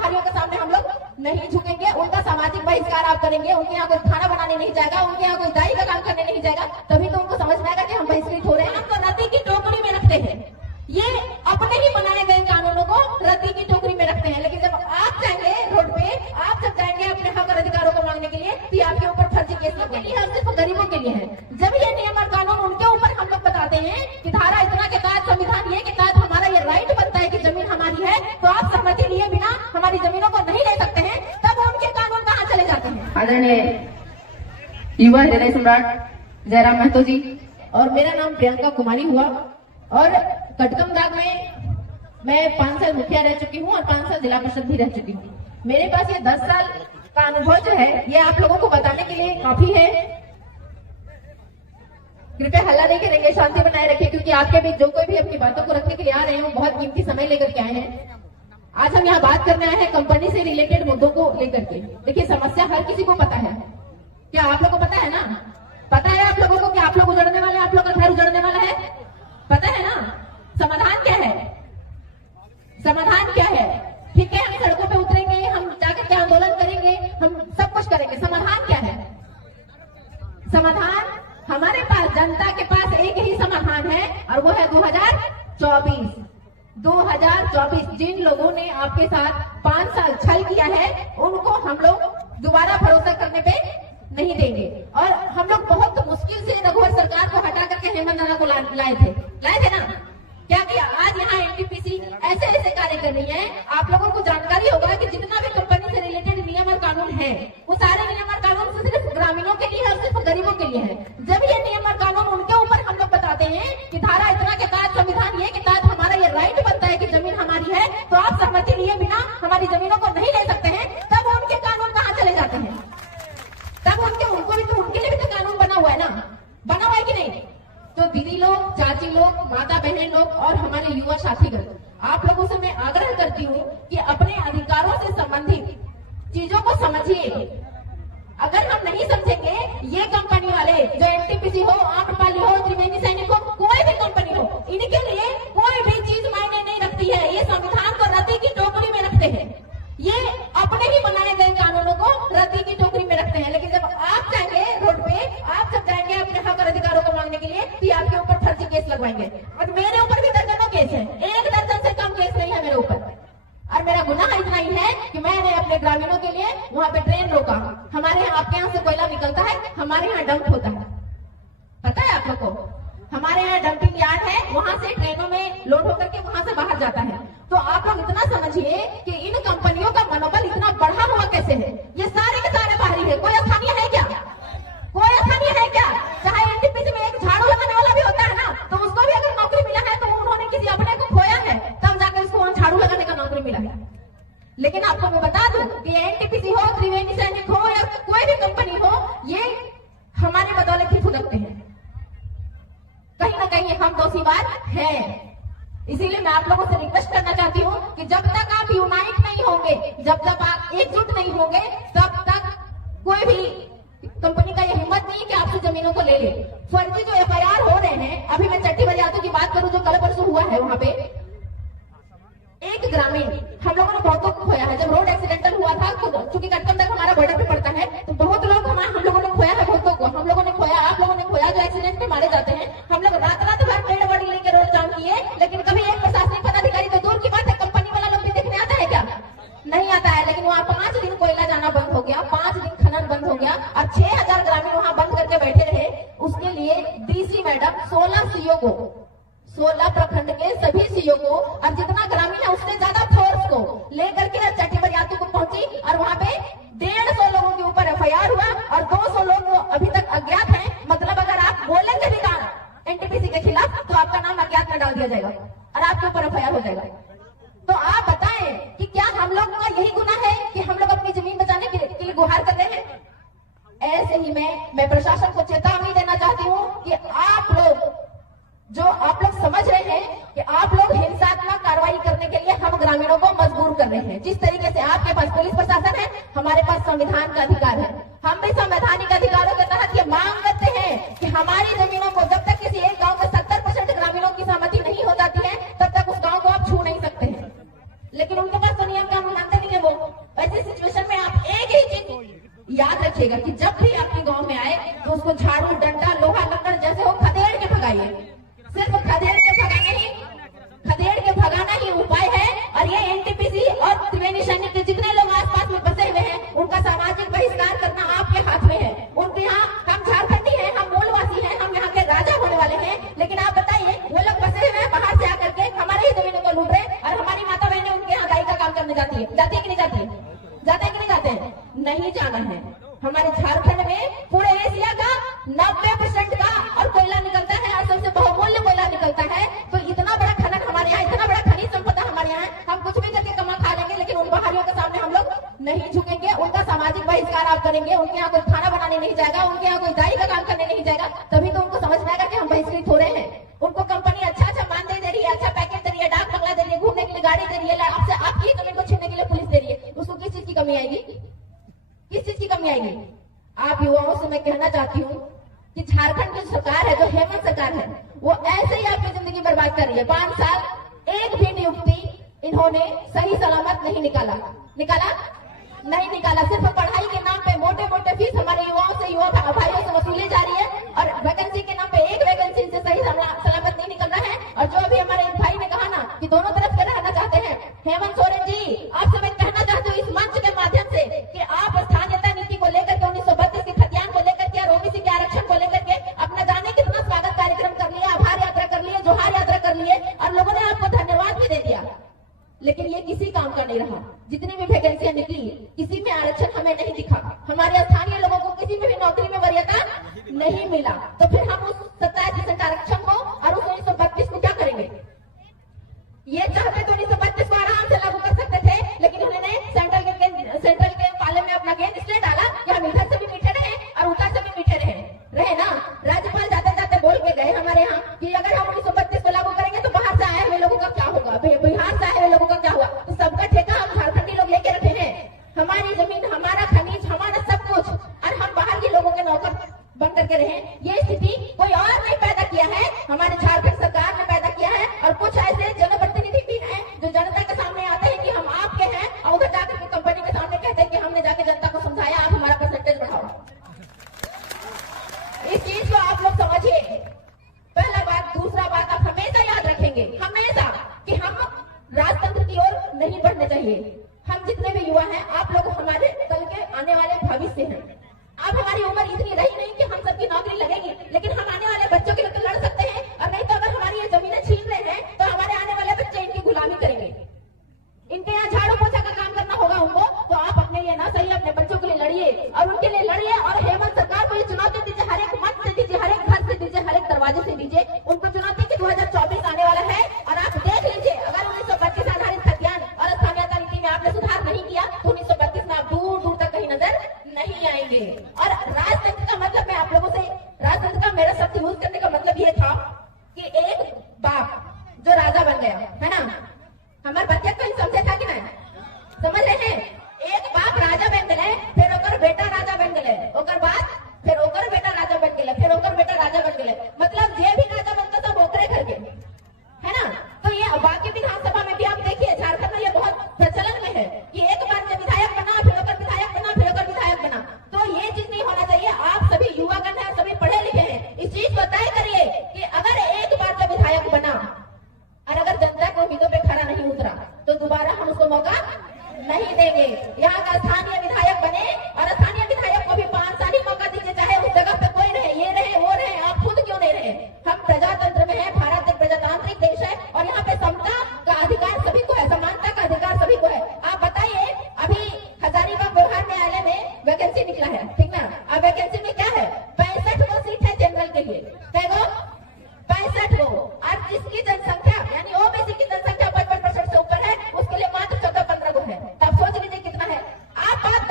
बाहरियों के सामने हम लोग नहीं झुकेंगे। उनका सामाजिक बहिष्कार आप करेंगे, उनके यहाँ कोई खाना बनाने नहीं जाएगा, उनके यहाँ कोई दाई का काम करने नहीं जाएगा, तभी तो उनको समझ में आएगा कि हम बहिष्कृत हो रहे हैं। हम तो रद्दी की टोकरी में रखते हैं, ये अपने ही बनाए गए कानूनों को रद्दी की टोकरी में रखते हैं। लेकिन जब आप जाएंगे रोड पे, आप जब जाएंगे अपने हक और अधिकारों को मांगने के लिए, तो आपके ऊपर फर्जी केस लगने के लिए और सिर्फ गरीबों के लिए है। जब ये नियम और कानून उनके ऊपर हम लोग बताते हैं कि धारा इतना के तहत, संविधान ये के तहत हमारा ये राइट बनता है कि जमीन हमारी है, तो आप सहमति लिए बिना हमारी जमीनों को नहीं ले सकते हैं, तब उनके कानून कहाँ चले जाते हैं। आदरणीय युवा हृदय सम्राट जयराम महतो जी। और मेरा नाम प्रियंका कुमारी हुआ और कटकमदाग में मैं 5 साल मुखिया रह चुकी हूँ और 5 साल जिला परिषद भी रह चुकी हूँ। मेरे पास ये 10 साल का अनुभव जो है ये आप लोगों को बताने के लिए काफी है। कृपया हल्ला नहीं करेंगे, शांति बनाए रखिए, क्योंकि आपके बीच जो कोई भी अपनी बातों को रखने के लिए आ रहे हैं बहुत कीमती समय लेकर के आए हैं। आज हम यहाँ बात करने आए हैं कंपनी से रिलेटेड मुद्दों को लेकर के। देखिए, समस्या हर किसी को पता है। क्या आप लोगों को पता है ना? पता है आप लोगों को कि आप लोग उजड़ने वाले, आप लोग का घर उजड़ने वाला है? पता है ना? समाधान क्या है? समाधान क्या है? ठीक है, हम सड़कों पे उतरेंगे, हम जाकर के आंदोलन करेंगे, हम सब कुछ करेंगे। समाधान क्या है? समाधान हमारे पास, जनता के पास एक ही समाधान है और वो है 2024। 2024 जिन लोगों ने आपके साथ 5 साल छल किया है उनको हम लोग दोबारा भरोसा करने पे नहीं देंगे। और हम लोग बहुत मुश्किल से रघुवर सरकार को हटा करके हेमंत राणा को लाए थे ना। क्या किया? आज यहाँ एनटीपीसी ऐसे ऐसे कार्य कर रही है। आप लोगों को जानकारी होगा कि जितना भी कंपनी से रिलेटेड नियम और कानून है वो सारे नियम और कानून सिर्फ ग्रामीणों के लिए और सिर्फ गरीबों के लिए है। जब ये नियम और कानून उनके ऊपर हम लोग बताते हैं कि धारा इतना के तहत, संविधान ये के तहत हमारा ये राइट बनता है कि जमीन हमारी है, तो आप सहमति लिए बिना हमारी जमीनों को नहीं ले सकते हैं, तब उनके कानून कहाँ चले जाते हैं? तब उनके लिए भी तो कानून बना हुआ है ना, बना हुआ है कि नहीं? तो दीदी लोग, चाची लोग, माता बहन लोग और हमारे युवा साथीगण, आप लोगों से मैं आग्रह करती हूँ कि अपने अधिकारों से संबंधित चीजों को समझिए। अगर हम नहीं समझेंगे, ये कंपनी वाले जो एनटीपीसी हो, आम्रपाली हो, त्रिवेणी सैनिक हो, कोई भी कंपनी हो, इनके लिए कोई भी चीज मायने नहीं रखती है। ये संविधान को रद्दी की टोकरी में रखते हैं, ये अपने ही बनाए गए कानूनों को रद्दी की टोकरी में रखते हैं। लेकिन जब आप जाएंगे रोड पे, आप जब जाएंगे अपने हक और अधिकारों को मांगने के लिए, तो आपके ऊपर फर्जी केस लगवाएंगे। और मेरे ऊपर भी दर्जनों केस है, 1 दर्जन से कम केस नहीं है मेरे ऊपर। और मेरा गुनाह इतना ही है कि मैंने अपने ग्रामीणों के लिए वहां पे ट्रेन रोका। हमारे यहाँ, आपके यहाँ से कोयला निकलता है, हमारे यहाँ डंप होता है, पता है आप लोग को? हमारे यहाँ डंपिंग यार्ड है, वहां से ट्रेनों में लोड होकर के वहां से बाहर जाता है। तो आप लोग इतना समझिए कि इन कंपनियों का मनोबल इतना बढ़ा हुआ कैसे है। ये सारे के सारे बाहरी है, कोई स्थानीय है क्या? कोई स्थानीय है क्या? चाहे एनटीपीसी में एक झाड़ू लगाने वाला भी होता है ना, तो उसको भी अगर नौकरी मिला है तो उन्होंने किसी अपने को खोया है, तब जाकर उसको वहां झाड़ू लगाने का नौकरी मिला है। लेकिन आपको मैं बता दूं कि एनटीपीसी हो, त्रिवेणी सैनिक हो या कोई भी कंपनी हो, ये हमारे बदौलत ही फुदकते हैं। कहीं ना कहीं हम दोषीवार हैं। इसीलिए मैं आप लोगों से रिक्वेस्ट करना चाहती हूँ कि जब तक आप यूनाइट नहीं होंगे, जब तक आप एकजुट नहीं होंगे, तब तक कोई भी कंपनी का ये हिम्मत नहीं कि आपसे जमीनों को ले ले। फर्जी जो एफआईआर हो रहे हैं, अभी मैं चट्टी बरियातों की बात करूं जो कल परसों हुआ है, वहां पे एक ग्रामीण, हम लोगों ने बहुतों को खोया है। जब रोड एक्सीडेंटल हुआ था, चूंकि कटकमदाग हमारा बॉर्डर पे पड़ता है, तो बहुत लोग हम लोगों ने खोया है, बहुतों को हम लोगों ने खोया, आप लोगों ने खोया, जो एक्सीडेंट में मारे जाते हैं। हम लोग रात भर पेड़ बड़ी लेकर रोड जाम किए, लेकिन कभी एक प्रशासनिक पदाधिकारी, तो दूर की बात है कंपनी वाला लोग भी देखने आता है क्या? नहीं आता है। लेकिन वहाँ 5 दिन कोयला जाना बंद हो गया, 5 दिन खनन बंद हो गया और 6000 ग्रामीण वहाँ बंद करके बैठे रहे। उसके लिए डीसी मैडम 16 सीओ को, 16 प्रखंड के सभी सीओ को और जितना ग्रामीण है उससे ज्यादा फोर्स को लेकर के चट्टी बरियातों को पहुंची और वहाँ पे 150 लोगों के ऊपर एफआईआर हुआ और 200 लोग अभी तक अज्ञात हैं। मतलब अगर आप बोलेंगे भी एनटीपीसी के खिलाफ तो आपका नाम अज्ञात में डाल दिया जाएगा और आपके ऊपर एफआईआर हो जाएगा। तो आप बताएं कि क्या हम लोग का यही गुनाह है कि हम लोग अपनी जमीन बचाने के लिए गुहार कर रहे हैं? ऐसे ही मैं प्रशासन को चेतावनी देना चाहती हूँ कि आप लोग समझ रहे हैं कि आप लोग हिंसात्मक कार्रवाई करने के लिए हम ग्रामीणों को मजबूर कर रहे हैं। जिस तरीके से आपके पास पुलिस प्रशासन है, हमारे पास संविधान का अधिकार है। हम भी संवैधानिक अधिकारों के तहत ये मांग करते हैं कि हमारी जमीनों को जब तक किसी एक गांव के 70% ग्रामीणों की सहमति नहीं हो जाती है, तब तक उस गांव को आप छू नहीं सकते हैं। लेकिन उनके पास तो नियम कानून मानते नहीं है वो। रखिएगा कि जब भी आपके गांव में आए तो उसको झाड़ू, डंडा, लोहा, लकड़ जैसे हो खदेड़ के भगाइए। सिर्फ खदेड़ के भगाना ही उपाय है। और ये एनटीपीसी और त्रिवेणी सैनिक के जितने लोग आसपास में बसे हुए हैं उनका सामाजिक बहिष्कार करना आपके हाथ में है। उनके यहाँ हम झारखंडी हैं, हम मूलवासी हैं, हम यहाँ के राजा होने वाले हैं, लेकिन आप बताइए वो लोग बसे हुए हैं बाहर से आकर के हमारे ही जमीनों को लूट रहे और हमारी माता बहनें उनके यहाँ गाय का काम करने जाती है कि नहीं जाती है? जाते हैं कि नहीं जाते हैं? नहीं जाना है। हमारे झारखंड में पूरे एशिया का 90% का और कोयला निकलता है और सबसे बहुमूल्य कोयला निकलता है। तो इतना बड़ा खनन हमारे यहाँ, इतना बड़ा खनिज संपदा हमारे यहाँ है, हम कुछ भी करके कमा खा लेंगे, लेकिन उन बाहरियों के सामने हम लोग नहीं झुकेंगे। उनका सामाजिक बहिष्कार आप करेंगे। उनके यहाँ कोई खाना बनाने नहीं जाएगा, उनके यहाँ कोई दाई का काम करने नहीं जाएगा, तभी तो उनको समझ में आएगा कि हम बहिष्कृत हो रहे हैं। उनको कंपनी अच्छा मानदेय दे रही है, अच्छा पैकेज दे रही है, डाक बंगला दे रही है, घूमने के लिए गाड़ी दे रही है, आपसे आपकी जमीन को छीनने के लिए पुलिस दे रही है। उसको किस चीज की कमी आएगी? किस चीज की कमी आएगी? आप युवाओं से मैं कहना चाहती हूँ कि झारखंड की सरकार है, जो हेमंत सरकार है, वो ऐसे ही आपकी जिंदगी बर्बाद कर रही है। 5 साल एक भी नियुक्ति इन्होंने सही सलामत नहीं निकाला। सिर्फ पढ़ाई के नाम पे मोटे मोटे फीस हमारे युवाओं से, युवा भाइयों से वसूली जा रही है और वैकेंसी के नाम पे एक वैकेंसी से सही सलामत नहीं निकल रहा है। और जो अभी हमारे भाई ने कहा ना कि दोनों तरफ के रहना चाहते हैं, हेमंत सोरेन जी आपसे मैं कहना चाहती हूँ इस मंच के माध्यम से कि आप स्थानीयता नीति को लेकर के 1932 के खतियान को लेकर के और ओबीसी के आरक्षण को लेकर के अपना जाने कितना स्वागत कार्यक्रम कर लिया, आभार यात्रा कर लिए, जोहार यात्रा कर लिए और लोगों ने आपको धन्यवाद भी दे दिया, लेकिन ये किसी काम का नहीं रहा। जितनी भी वैकेंसियां निकली किसी में आरक्षण हमें नहीं दिखा, हमारे स्थानीय लोगों को किसी में भी नौकरी में वरीयता नहीं मिला। तो फिर हम उस 27% आरक्षण को और उस 1932 को क्या करेंगे? ये चाहते तो 1932 को आराम से लागू कर सकते थे, लेकिन उन्होंने सेंट्रल के पाले में अपना गेंद इसलिए डाला कि हम इधर से भी मीठे रहे और उधर से भी मीठे रहे ना। राज्यपाल जाते जाते बोल के गए हमारे यहाँ कि अगर हम 1932 को लागू करेंगे तो बाहर से आए हुए लोगों का क्या होगा, बिहार से आए हुए लोगों का क्या हुआ? तो सबका ठेका हम झारखंडी लोग लेके रखे हैं। हमारी जमीन, हमारा खनिज, हमारा सब कुछ, और हम बाहर के लोगों के नौकर बन करके रहे। ये स्थिति कोई और नहीं पैदा किया है, हमारे झारखंड सरकार ने पैदा किया है। और कुछ ऐसे जनप्रतिनिधि भी हैं जो जनता के सामने आते हैं कि हम आपके हैं और उधर जाकर के कंपनी के सामने कहते हैं कि हमने जाके जनता को समझाया, आप हमारा परसेंटेज बढ़ाओ। इस चीज को आप लोग समझिए, पहला बात। दूसरा बात, आप हमेशा याद रखेंगे, हमेशा, कि हम राजतंत्र की ओर नहीं बढ़ने चाहिए। हम जितने भी युवा हैं, आप लोग हमारे कल के आने वाले भविष्य हैं। अब हमारी उम्र इतनी रही नहीं कि हम सबकी नौकरी लगेगी, लेकिन हम आने वाले बच्चों के लिए तो लड़ सकते हैं। और नहीं तो अगर हमारी ये जमीनें छीन रहे हैं तो हमारे आने वाले बच्चे इनकी गुलामी करेंगे। इनके यहाँ झाड़ू पोछा का काम करना होगा उनको, तो आप अपने लिए ना सही अपने बच्चों के लिए लड़िए और उनके लिए लड़िए। और हेमंत सरकार को ये चुनौती दीजिए, हर एक मंच से दीजिए, हर एक घर से दीजिए, हर एक दरवाजे से दीजिए उनको चुनौती कि 2024 आने वाला है। और आप देख लीजिए, अगर 1932 आधारित खतियान और स्थानीयता नीति में आपने सुधार नहीं किया तो 1932 में आप दूर दूर तक कहीं नजर नहीं आएंगे। और राजतंत्र का मतलब, मैं आप लोगों से, राजतंत्र का मेरा शब्द यूज करने का मतलब ये था कि एक बाप जो राजा बन गया है ना, हमारे बच्चे को समझे था कि नहीं? समझ रहे हैं? एक बाप राजा बन गए, फिर ओकर बेटा राजा बन गए, ओकर बाद फिर ओकर बेटा राजा बन गए, फिर ओकर बेटा राजा बन गए। मतलब जे भी राजा बनता सब ओकरे घर के, है ना? तो ये बाकी विधानसभा में भी आप देखिए, झारखंड में ये बहुत प्रचलन में है कि एक बार जब विधायक बना, फिर ओकर विधायक बना, फिर ओकर विधायक बना। तो ये चीज नहीं होना चाहिए। आप सभी युवागण हैं, सभी पढ़े लिखे हैं, इस चीज को तय करिए कि अगर एक बार जब विधायक बना और अगर जनता के उम्मीदों पे खड़ा नहीं उतरा तो दोबारा हम उसको मौका नहीं देंगे। यहाँ का स्थानीय विधायक बने और स्थानीय विधायक को भी 5 साल ही मौका दीजिए, चाहे उस जगह पे कोई रहे, ये रहे, वो रहे, आप खुद क्यों नहीं रहे? हम प्रजातंत्र में है, भारत एक प्रजातांत्रिक देश है और यहाँ पे समता का अधिकार सभी को है, समानता का अधिकार सभी को है। आप बताइए, अभी हजारीबाग व्यवहार न्यायालय में वैकेंसी निकला है, ठीक ना? अब वैकेंसी में क्या है? 65 वो सीट है जनरल के लिए, 65 वो। और जिसकी जनसंख्या यानी ओबीसी की जनसंख्या 55% से ऊपर है, उसके लिए मात्र 14-15 को है। तो आप सोच लीजिए कितना है। आप बात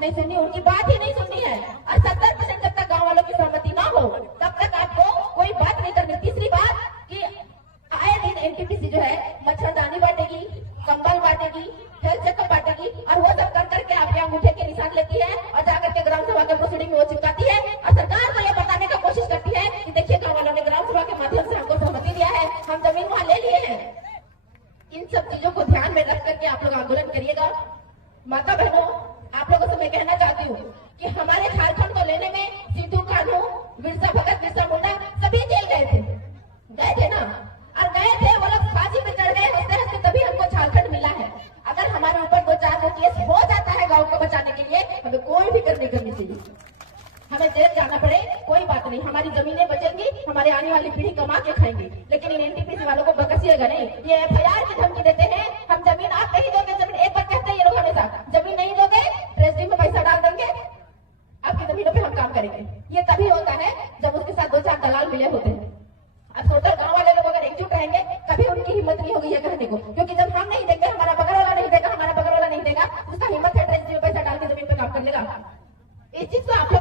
नहीं सुननी, उनकी बात ही नहीं सुननी है। और 70% जब तक गांव वालों की सहमति ना हो तब तक आपको कोई बात नहीं करनी। तीसरी बात कि आए दिन एनटीपीसी जो है मच्छरदानी बांटेगी, कंबल बांटेगी, हेल्थ चेकअप बांटेगी और वो सब कर करके आपके अंगूठे के निशान लेती है और जाकर के ग्राम सभा के प्रोसीडिंग में वो चिपकाती है और सरकार को ये बताने का कोशिश करती है कि देखिए गांव वालों ने ग्राम सभा के माध्यम से हमको सहमति दिया है, हम जमीन वहां ले लिए हैं। इन सब चीजों को ध्यान में रख करके आप लोग आंदोलन करिएगा। माता बहनों, आप लोगों से मैं कहना चाहती हूँ कि हमारे झारखंड को लेने में सिद्धू कान्हू, बिरसा भगत, बिरसा मुंडा सभी जेल गए थे ना, और गए थे वो लोग फांसी पे चढ़ गए हंसते हंसते, तभी हमको झारखंड मिला है। अगर हमारे ऊपर 2-4 केस हो जाता है गांव को बचाने के लिए, हमें कोई फिक्र नहीं करनी चाहिए। हमें जेल जाना पड़े कोई बात नहीं, हमारी जमीनें बचेंगी, हमारे आने वाली पीढ़ी कमा के खाएंगी। लेकिन इन एनटीपीसी वालों को बकसिएगा नहीं। ये एफआईआर की धमकी देते हैं, हम जमीन आप नहीं दोगे, जमीन एक बार कहते हैं ये लोग हमेशा, जमीन नहीं दोगे ट्रेजरी में पैसा डाल देंगे, आपकी जमीनों पे हम काम करेंगे। ये तभी होता है जब उसके साथ 2-4 दलाल मिले होते हैं। अब टोटल गांव वाले लोग अगर एकजुट रहेंगे कभी उनकी हिम्मत नहीं होगी ये कहने को, क्योंकि जब हम नहीं देंगे, हमारा बगल वाला नहीं देगा, हमारा बगल वाला नहीं देगा, उसका हिम्मत है ट्रेजरी में पैसा डाल के जमीन पे काम कर लेगा। इस चीज को आप